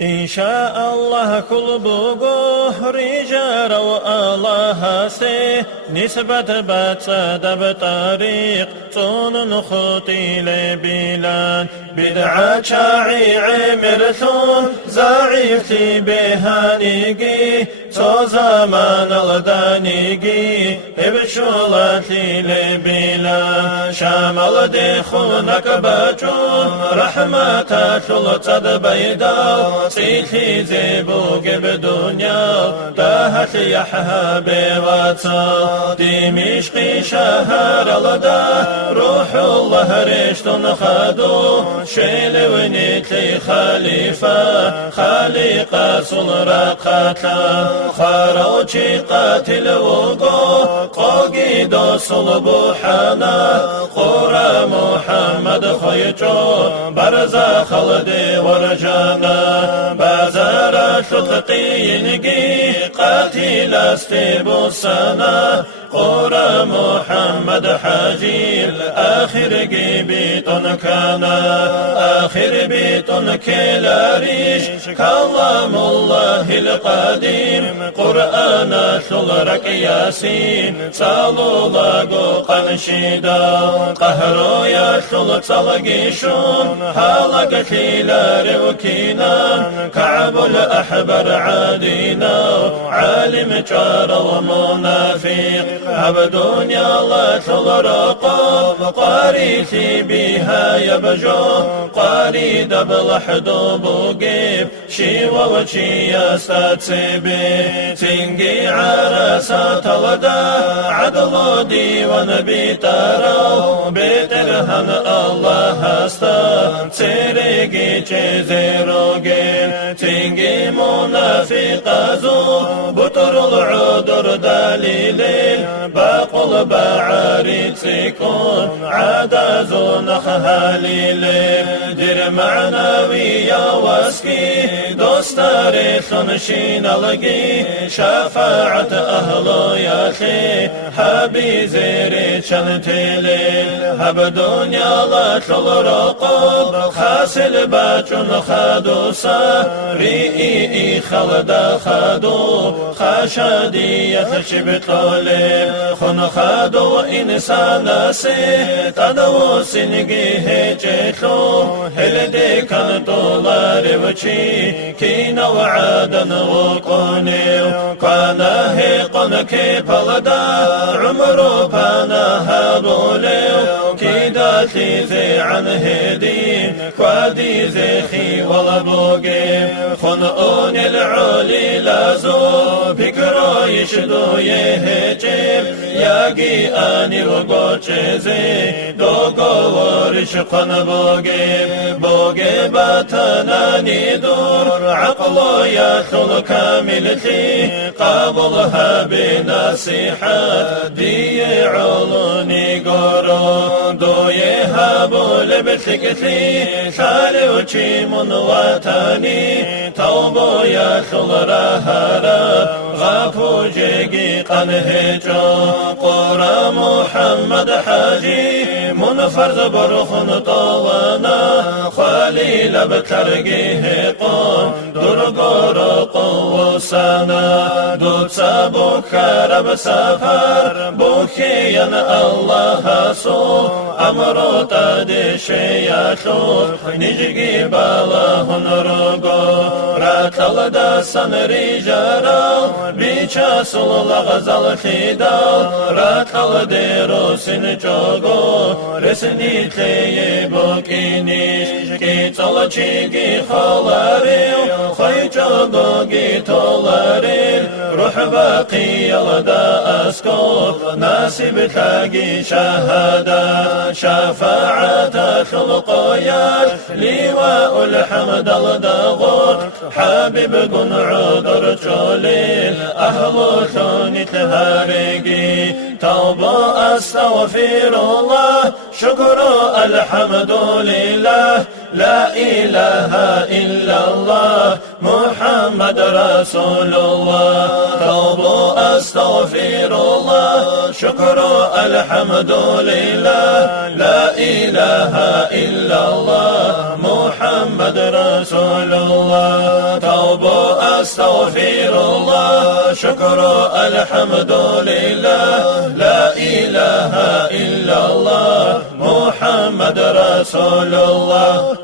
إن شاء الله كل بوجوه رجال والله سي نسبة بتصد بطريق صون خطي لبلاد بدعة شاعي مرثون زعيفتي بهانيجي تو زمان الدانيجي ابشولتي لبلاد شامل دخولك بجون رحمة ثلث بيدال سيتي زيبوك بدنيا تهت يحها بواتسا دمشقي شهر الدا روح الله رشتن خدو شيل ونيتلي خليفة خالق صنرات قتلا خاروشي قاتل وقو قوقي دو صلبوحانا قرى محمد خيجو برزا خلدي ورجانا بازار شلقينجي قاتل استيبو السنة قرى محمد حاجي آخر بيت كان آخر بيت كلاريش كلام الله القديم قرآن شلرك ياسين صلو لاغو قنشيدا قهرو يا شلق صلقيشون حالك خلار وكينا كعب الأحبر عادينا عالم جار ومنافق عبدون يا الله شلرقا قاريتي بها يبجو قاري دبل حدو بوقيب شيوا وشي يستاتسبي تنقي عرسات الدا عدلو ديوان بيتارو بيترهن الله هستا سيريقي جزيروقين تنقي منافق زو بطر العذر دليلين باقل بعاري تكون عدازو نخهاليلين دير معنوي يا واسكي دوستاري خنشين القي شفاعة أهلو يا خي حبي زيري شنتيلين هب دنيا لا شلرقب خاسل باجن خدوسا ريئي خلد خدو خشدي يتشبت لولي خن خدو إنسان سي تدو سنجي هجيتو هلدي كان طولاري وشي كينا وعادن وقوني كان هيقن كيبالدا عمرو بانا هابولي كيدا تيزي عن هدين كوادي زيخي ولا بوقي خنقون العولي لازو بكرو يشدو يهجيب ياقي آني وقوشيزي دوغو ورش بوقي باتناني دور عقلو ياخل كاملتي قابلها بنصيحة دي علوني قرون دو يهابو لبتلكتي شالي وشي من وطني توبو ياخل رهارا غافو جيقي قنهجو قرى محمد حاجي من فرز برخن طوانا خالي لبترقيه قوم درقو رقو وسانا دوت سابو خرب سفر بوخيان الله سو أمرو تادشي يشوف نجي بالهن رقو راتل داسن رجال بيچا سل لغزل خيدال راتل ديرو سنجوغو رسني تلي بوكينيش كي تلچيگي خالاريو خيجوغوغي تولاريل روح باقي يلدا اسكوف ناسب تلاقي شهادة شفاعة خلقياش لواء الحمد الدغور حبيب قن عذر جوليل أهل ثوني تهارقي توبة أستغفر الله شكر الحمد لله لا إله إلا الله محمد رسول الله توبة أستغفر الله شكر الحمد لله لا إله إلا الله محمد رسول الله الله توبة أستغفر الله شكر الحمد لله لا إله إلا الله محمد رسول الله